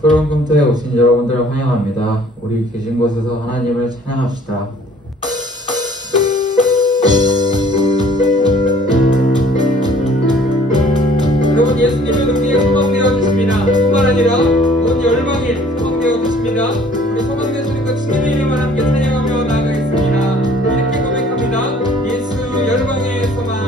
푸른 꿈터에 오신 여러분들을 환영합니다. 우리 계신 곳에서 하나님을 찬양합시다. 여러분, 예수님은 우리의 소망되어 계십니다. 뿐만 아니라 온 열방에 소망되어 계십니다. 우리 소망되시는 주님의 이름을 함께 찬양하며 나아가겠습니다. 이렇게 고백합니다. 예수 열방의 소망.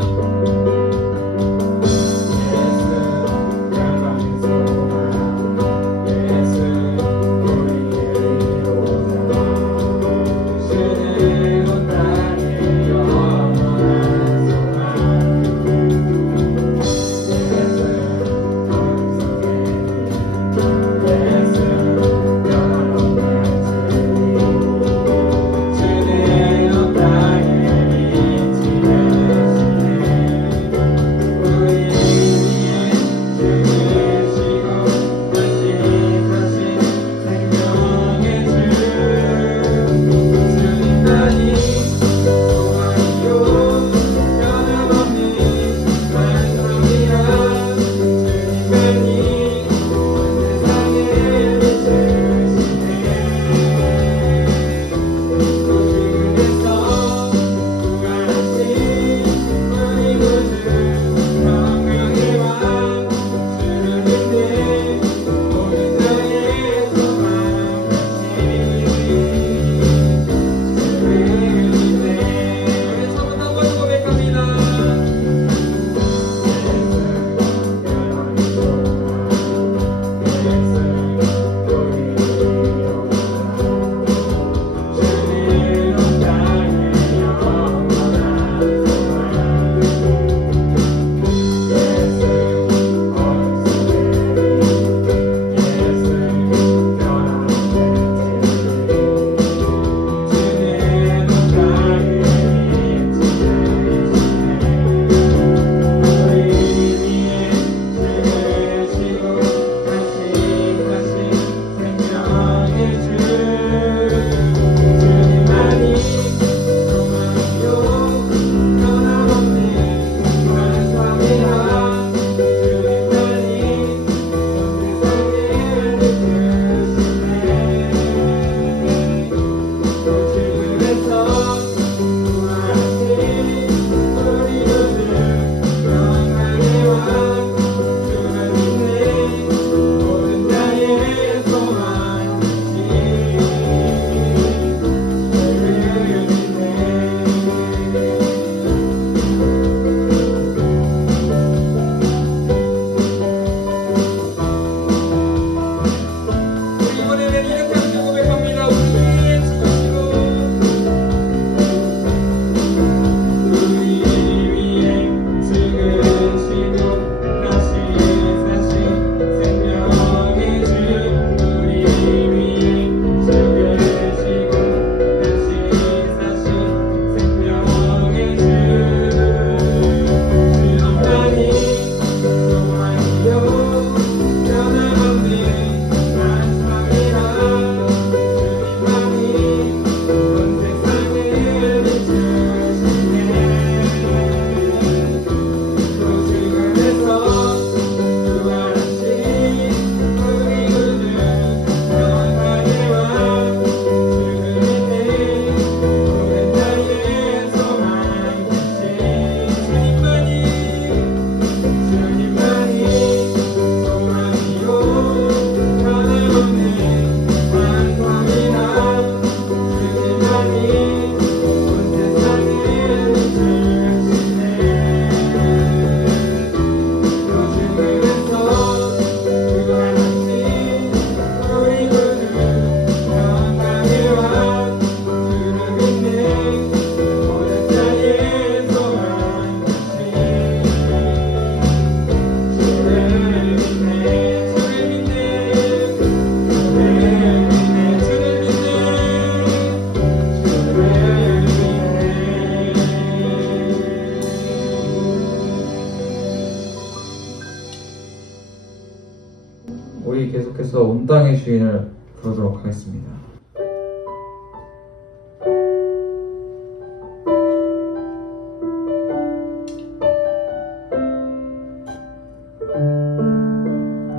우리 계속해서 온 땅의 주인을 부르도록 하겠습니다.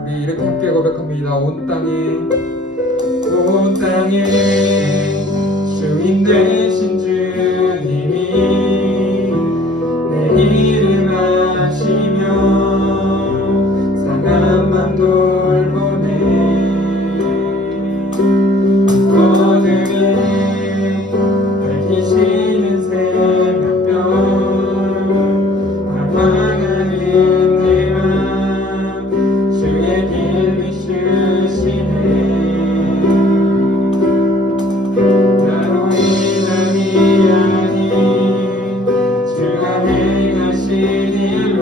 우리 이렇게 함께 고백합니다. 고백합니다. 온 땅에 주인 되신 주님이 내 이름 아시며 상한 맘 돌보네. 어둠이 밝히시는 새벽별 환하는 내 맘 주의 길 비추시네. 나로 인함이 아니 주가 행하신 일로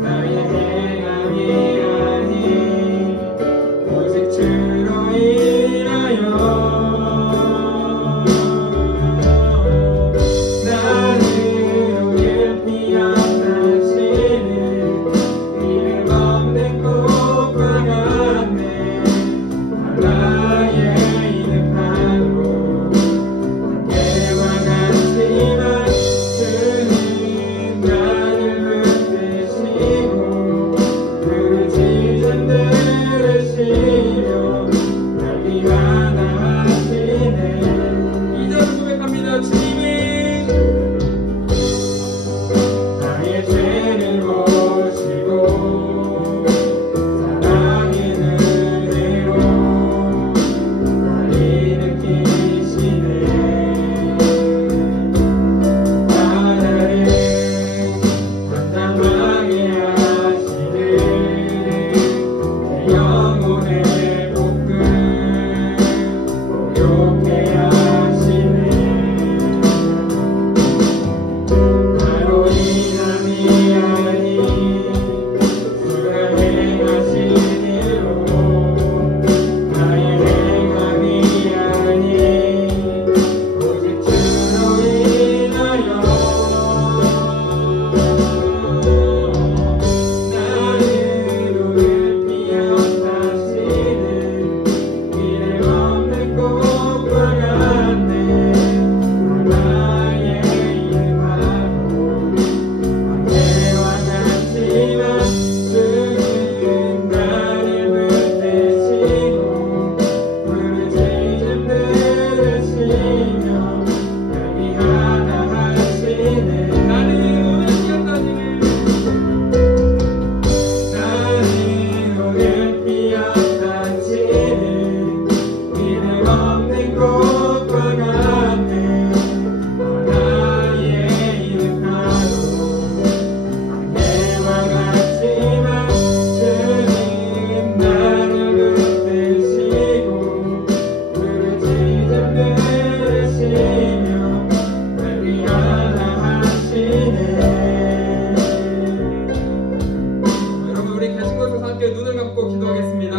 나의 행함이 아니 오직 주로 인하여 나를 우릴 피한 당신은 이름 없는 꽃과 같네. 나의 이름하로 안개와 같지만 주님 나를 붙드시고 부르짖은 들으시며 날 위하나 하시네. 2절 고백합니다. 주님이 나의 죄를 보시고 사랑의 은혜로 날 일으키시네. 나를 담담하게 하시는 내 영혼의 복을 고요케 하시네. 나로 인함이 아니 주가 행하신 일로 나의 행함이 아니 오직 주로 인하여 나를 우릴 피한 당신은 이름 없는 꽃과 같네. 나의 이름하로 안개와 같지만 주님 나를 붙드시고 부르짖음 들으시며 날 위하나 하시네. 나는 오늘 피었다니 나는 오늘 피었다지는 이름 없는 꽃과 같네. 나의 이름하로 안개와 같지만 주님 나를 붙드시고 부르짖음 들으시며 날 위하나 하시네. 여러분 우리 계신 곳에서 함께 눈을 감고 기도하겠습니다.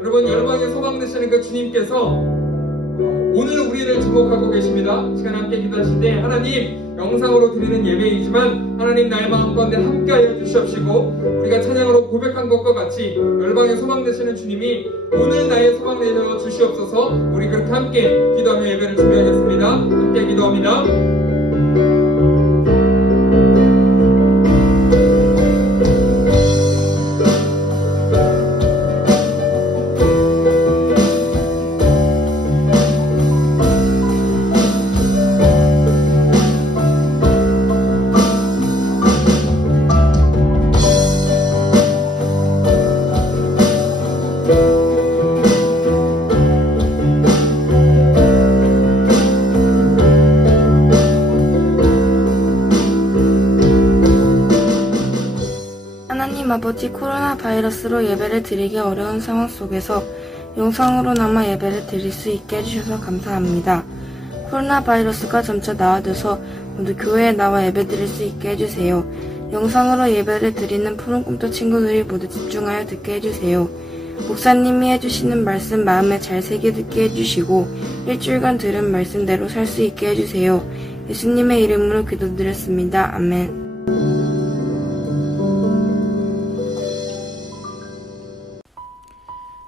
여러분 열방에 소망되시는 그 주님께서 오늘 우리를 주목하고 계십니다. 시간 함께 기도하실 때 하나님 영상으로 드리는 예배이지만 하나님 나의 마음 가운데 함께하여 주시옵시고 우리가 찬양으로 고백한 것과 같이 열방에 소망되시는 주님이 오늘 나의 소망 내려 주시옵소서. 우리 그렇게 함께 기도하며 예배를 준비하겠습니다. 함께 기도합니다. 하나님 아버지, 코로나 바이러스로 예배를 드리기 어려운 상황 속에서 영상으로나마 예배를 드릴 수 있게 해주셔서 감사합니다. 코로나 바이러스가 점차 나아져서 모두 교회에 나와 예배 드릴 수 있게 해주세요. 영상으로 예배를 드리는 푸른 꿈도 친구들이 모두 집중하여 듣게 해주세요. 목사님이 해주시는 말씀 마음에 잘 새겨 듣게 해주시고 일주일간 들은 말씀대로 살 수 있게 해주세요. 예수님의 이름으로 기도드렸습니다. 아멘.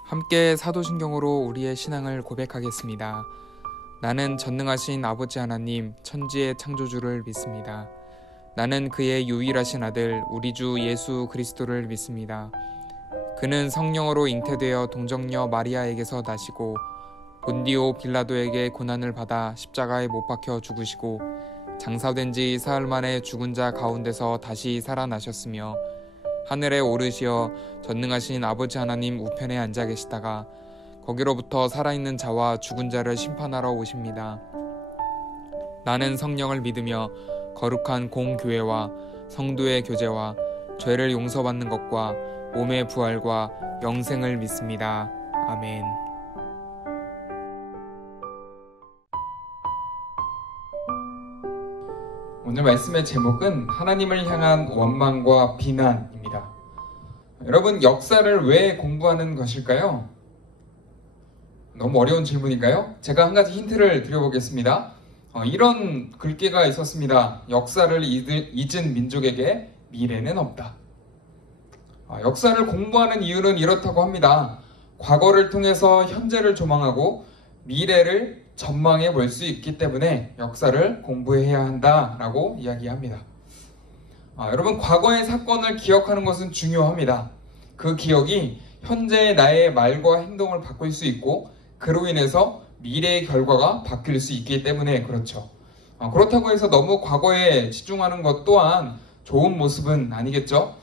함께 사도신경으로 우리의 신앙을 고백하겠습니다. 나는 전능하신 아버지 하나님, 천지의 창조주를 믿습니다. 나는 그의 유일하신 아들, 우리 주 예수 그리스도를 믿습니다. 그는 성령으로 잉태되어 동정녀 마리아에게서 나시고 본디오 빌라도에게 고난을 받아 십자가에 못 박혀 죽으시고 장사된 지 사흘 만에 죽은 자 가운데서 다시 살아나셨으며 하늘에 오르시어 전능하신 아버지 하나님 우편에 앉아 계시다가 거기로부터 살아있는 자와 죽은 자를 심판하러 오십니다. 나는 성령을 믿으며 거룩한 공교회와 성도의 교제와 죄를 용서받는 것과 몸의 부활과 영생을 믿습니다. 아멘. 오늘 말씀의 제목은 하나님을 향한 원망과 비난입니다. 여러분, 역사를 왜 공부하는 것일까요? 너무 어려운 질문인가요? 제가 한 가지 힌트를 드려보겠습니다. 이런 글귀가 있었습니다. 역사를 잊은 민족에게 미래는 없다. 역사를 공부하는 이유는 이렇다고 합니다. 과거를 통해서 현재를 조망하고 미래를 전망해 볼 수 있기 때문에 역사를 공부해야 한다라고 이야기합니다. 여러분, 과거의 사건을 기억하는 것은 중요합니다. 그 기억이 현재의 나의 말과 행동을 바꿀 수 있고 그로 인해서 미래의 결과가 바뀔 수 있기 때문에 그렇죠. 그렇다고 해서 너무 과거에 집중하는 것 또한 좋은 모습은 아니겠죠.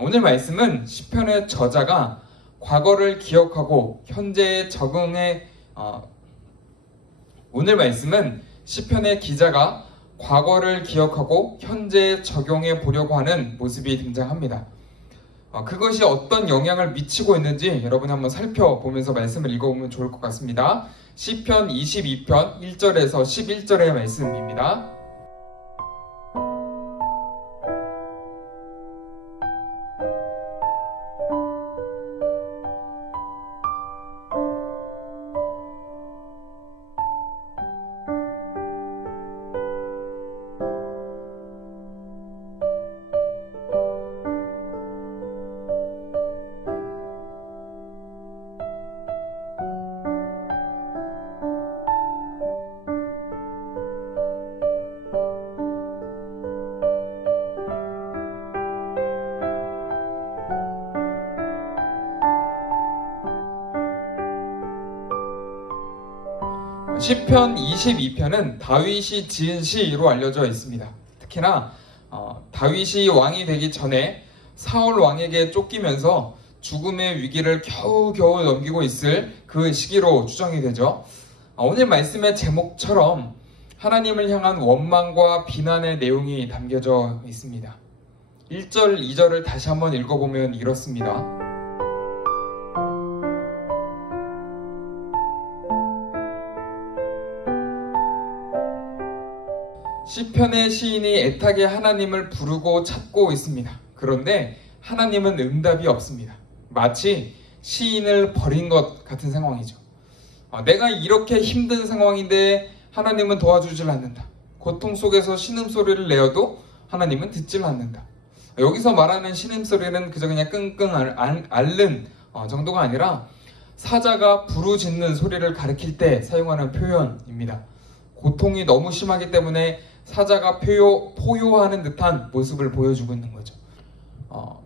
오늘 말씀은 시편의 저자가 과거를 기억하고 현재에 적응해 오늘 말씀은 시편의 기자가 과거를 기억하고 현재에 적용해 보려고 하는 모습이 등장합니다. 그것이 어떤 영향을 미치고 있는지 여러분이 한번 살펴보면서 말씀을 읽어보면 좋을 것 같습니다. 시편 22편 1절에서 11절의 말씀입니다. 시편 22편은 다윗이 지은 시로 알려져 있습니다. 특히나 다윗이 왕이 되기 전에 사울 왕에게 쫓기면서 죽음의 위기를 겨우겨우 넘기고 있을 그 시기로 추정이 되죠. 오늘 말씀의 제목처럼 하나님을 향한 원망과 비난의 내용이 담겨져 있습니다. 1절, 2절을 다시 한번 읽어보면 이렇습니다. 시편의 시인이 애타게 하나님을 부르고 찾고 있습니다. 그런데 하나님은 응답이 없습니다. 마치 시인을 버린 것 같은 상황이죠. 내가 이렇게 힘든 상황인데 하나님은 도와주질 않는다. 고통 속에서 신음소리를 내어도 하나님은 듣질 않는다. 여기서 말하는 신음소리는 그저 그냥 끙끙 앓는 정도가 아니라 사자가 부르짖는 소리를 가리킬 때 사용하는 표현입니다. 고통이 너무 심하기 때문에 사자가 포효하는 듯한 모습을 보여주고 있는 거죠.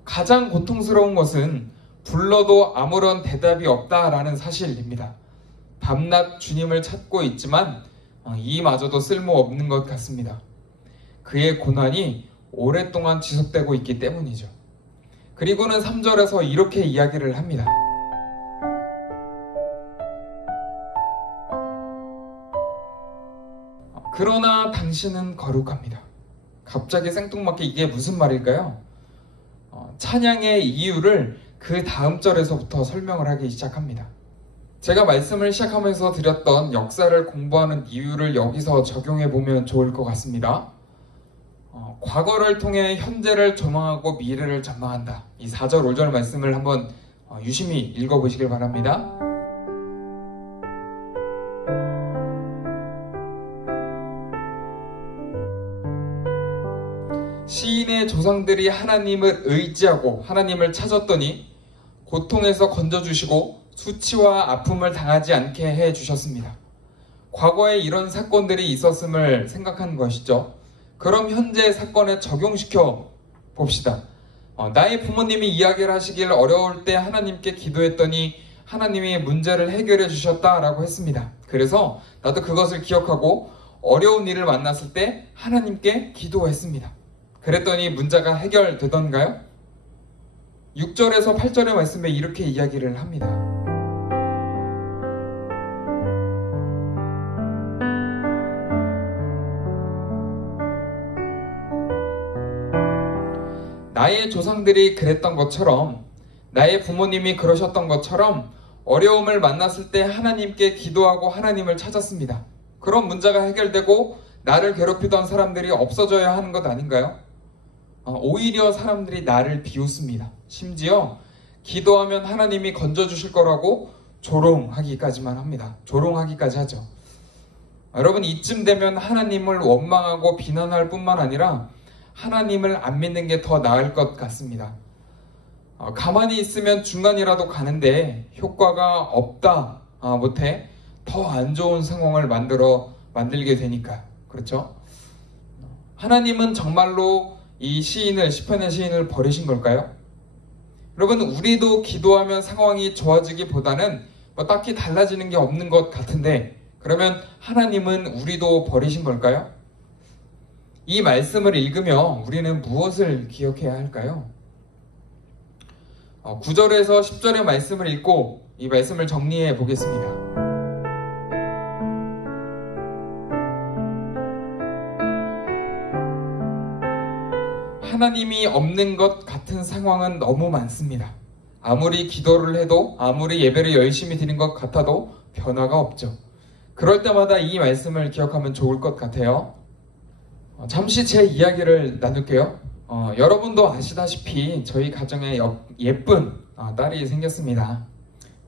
가장 고통스러운 것은 불러도 아무런 대답이 없다라는 사실입니다. 밤낮 주님을 찾고 있지만 이마저도 쓸모없는 것 같습니다. 그의 고난이 오랫동안 지속되고 있기 때문이죠. 그리고는 3절에서 이렇게 이야기를 합니다. 그러나 당신은 거룩합니다. 갑자기 생뚱맞게 이게 무슨 말일까요? 찬양의 이유를 그 다음 절에서부터 설명을 하기 시작합니다. 제가 말씀을 시작하면서 드렸던 역사를 공부하는 이유를 여기서 적용해 보면 좋을 것 같습니다. 과거를 통해 현재를 조망하고 미래를 전망한다. 이 4절, 5절 말씀을 한번 유심히 읽어보시길 바랍니다. 시인의 조상들이 하나님을 의지하고 하나님을 찾았더니 고통에서 건져주시고 수치와 아픔을 당하지 않게 해주셨습니다. 과거에 이런 사건들이 있었음을 생각하는 것이죠. 그럼 현재 사건에 적용시켜 봅시다. 나의 부모님이 이야기를 하시길 어려울 때 하나님께 기도했더니 하나님이 문제를 해결해 주셨다라고 했습니다. 그래서 나도 그것을 기억하고 어려운 일을 만났을 때 하나님께 기도했습니다. 그랬더니 문제가 해결되던가요? 6절에서 8절의 말씀에 이렇게 이야기를 합니다. 나의 조상들이 그랬던 것처럼, 나의 부모님이 그러셨던 것처럼 어려움을 만났을 때 하나님께 기도하고 하나님을 찾았습니다. 그런 문제가 해결되고 나를 괴롭히던 사람들이 없어져야 하는 것 아닌가요? 오히려 사람들이 나를 비웃습니다. 심지어 기도하면 하나님이 건져주실 거라고 조롱하기까지만 합니다. 조롱하기까지 하죠. 여러분, 이쯤 되면 하나님을 원망하고 비난할 뿐만 아니라 하나님을 안 믿는 게 더 나을 것 같습니다. 가만히 있으면 중간이라도 가는데 효과가 없다 못해 더 안 좋은 상황을 만들게 되니까. 그렇죠? 하나님은 정말로 이 시편의 시인을 버리신 걸까요? 여러분, 우리도 기도하면 상황이 좋아지기보다는 딱히 달라지는 게 없는 것 같은데, 그러면 하나님은 우리도 버리신 걸까요? 이 말씀을 읽으며 우리는 무엇을 기억해야 할까요? 9절에서 10절의 말씀을 읽고 이 말씀을 정리해 보겠습니다. 하나님이 없는 것 같은 상황은 너무 많습니다. 아무리 기도를 해도, 아무리 예배를 열심히 드린 것 같아도 변화가 없죠. 그럴 때마다 이 말씀을 기억하면 좋을 것 같아요. 잠시 제 이야기를 나눌게요. 여러분도 아시다시피 저희 가정에 예쁜 딸이 생겼습니다.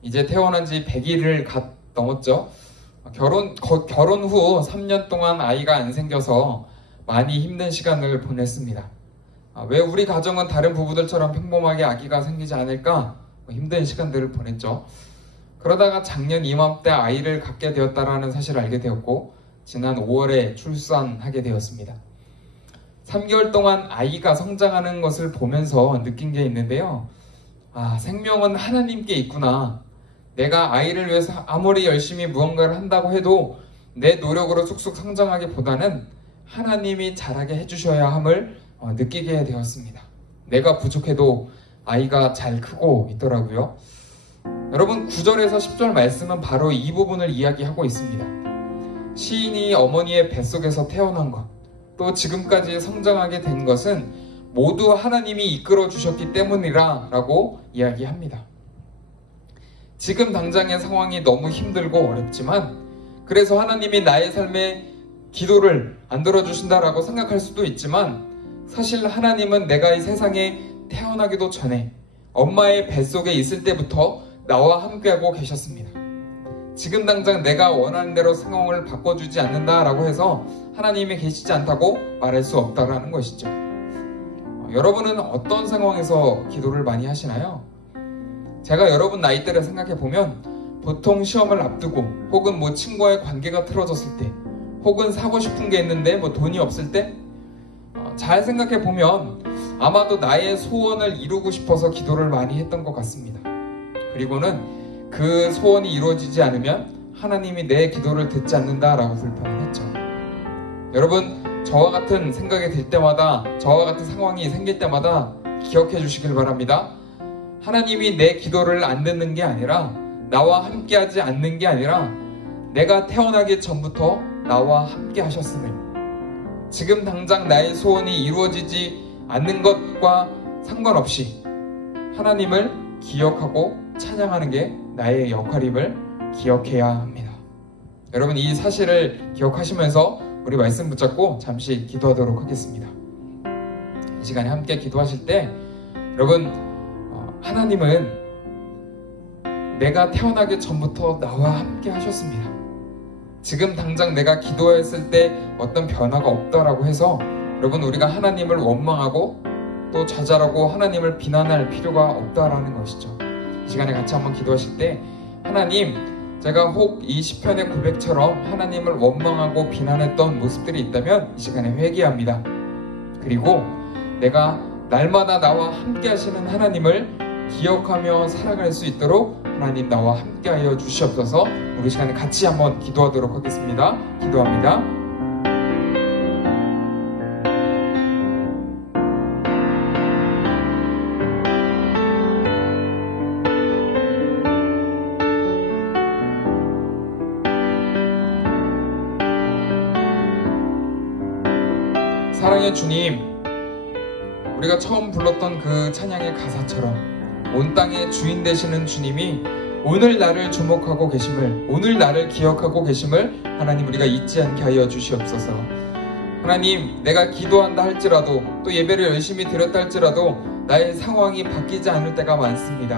이제 태어난 지 100일을 넘었죠. 결혼 후 3년 동안 아이가 안 생겨서 많이 힘든 시간을 보냈습니다. 왜 우리 가정은 다른 부부들처럼 평범하게 아기가 생기지 않을까? 힘든 시간들을 보냈죠. 그러다가 작년 이맘때 아이를 갖게 되었다라는 사실을 알게 되었고, 지난 5월에 출산하게 되었습니다. 3개월 동안 아이가 성장하는 것을 보면서 느낀 게 있는데요. 생명은 하나님께 있구나. 내가 아이를 위해서 아무리 열심히 무언가를 한다고 해도 내 노력으로 쑥쑥 성장하기보다는 하나님이 자라게 해주셔야 함을 느끼게 되었습니다. 내가 부족해도 아이가 잘 크고 있더라고요. 여러분, 9절에서 10절 말씀은 바로 이 부분을 이야기하고 있습니다. 시인이 어머니의 뱃속에서 태어난 것, 또 지금까지 성장하게 된 것은 모두 하나님이 이끌어 주셨기 때문이라 라고 이야기합니다. 지금 당장의 상황이 너무 힘들고 어렵지만, 그래서 하나님이 나의 삶에 기도를 안 들어주신다라고 생각할 수도 있지만, 사실 하나님은 내가 이 세상에 태어나기도 전에 엄마의 뱃속에 있을 때부터 나와 함께하고 계셨습니다. 지금 당장 내가 원하는 대로 상황을 바꿔주지 않는다라고 해서 하나님이 계시지 않다고 말할 수 없다라는 것이죠. 여러분은 어떤 상황에서 기도를 많이 하시나요? 제가 여러분 나이대를 생각해 보면 보통 시험을 앞두고, 혹은 친구와의 관계가 틀어졌을 때, 혹은 사고 싶은 게 있는데 돈이 없을 때, 잘 생각해 보면 아마도 나의 소원을 이루고 싶어서 기도를 많이 했던 것 같습니다. 그리고는 그 소원이 이루어지지 않으면 하나님이 내 기도를 듣지 않는다라고 불평을 했죠. 여러분, 저와 같은 생각이 들 때마다, 저와 같은 상황이 생길 때마다 기억해 주시길 바랍니다. 하나님이 내 기도를 안 듣는 게 아니라, 나와 함께하지 않는 게 아니라, 내가 태어나기 전부터 나와 함께 하셨음을, 지금 당장 나의 소원이 이루어지지 않는 것과 상관없이 하나님을 기억하고 찬양하는 게 나의 역할임을 기억해야 합니다. 여러분, 이 사실을 기억하시면서 우리 말씀 붙잡고 잠시 기도하도록 하겠습니다. 이 시간에 함께 기도하실 때, 여러분, 하나님은 내가 태어나기 전부터 나와 함께 하셨습니다. 지금 당장 내가 기도했을 때 어떤 변화가 없다라고 해서 여러분, 우리가 하나님을 원망하고 또 좌절하고 하나님을 비난할 필요가 없다라는 것이죠. 이 시간에 같이 한번 기도하실 때, 하나님, 제가 혹 이 시편의 고백처럼 하나님을 원망하고 비난했던 모습들이 있다면 이 시간에 회개합니다. 그리고 내가 날마다 나와 함께 하시는 하나님을 기억하며 살아갈 수 있도록 하나님 나와 함께 하여 주시옵소서. 우리 시간에 같이 한번 기도하도록 하겠습니다. 기도합니다. 사랑의 주님, 우리가 처음 불렀던 그 찬양의 가사처럼 온 땅의 주인 되시는 주님이 오늘 나를 주목하고 계심을, 오늘 나를 기억하고 계심을 하나님 우리가 잊지 않게 하여 주시옵소서. 하나님, 내가 기도한다 할지라도 또 예배를 열심히 드렸다 할지라도 나의 상황이 바뀌지 않을 때가 많습니다.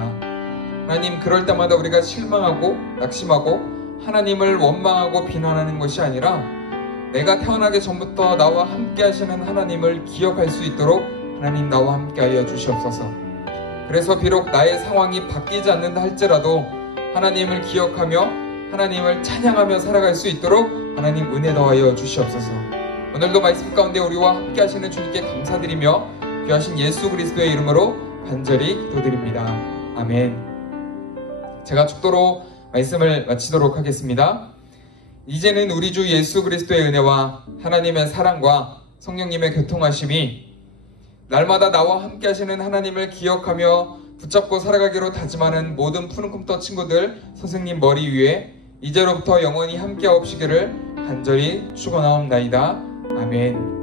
하나님, 그럴 때마다 우리가 실망하고 낙심하고 하나님을 원망하고 비난하는 것이 아니라 내가 태어나기 전부터 나와 함께 하시는 하나님을 기억할 수 있도록 하나님 나와 함께 하여 주시옵소서. 그래서 비록 나의 상황이 바뀌지 않는다 할지라도 하나님을 기억하며 하나님을 찬양하며 살아갈 수 있도록 하나님 은혜 더하여 주시옵소서. 오늘도 말씀 가운데 우리와 함께 하시는 주님께 감사드리며 귀하신 예수 그리스도의 이름으로 간절히 기도드립니다. 아멘. 제가 축도로 말씀을 마치도록 하겠습니다. 이제는 우리 주 예수 그리스도의 은혜와 하나님의 사랑과 성령님의 교통하심이 날마다 나와 함께 하시는 하나님을 기억하며 붙잡고 살아가기로 다짐하는 모든 푸른 꿈터 친구들 선생님 머리 위에 이제로부터 영원히 함께 하옵시기를 간절히 축원하옵나이다. 아멘.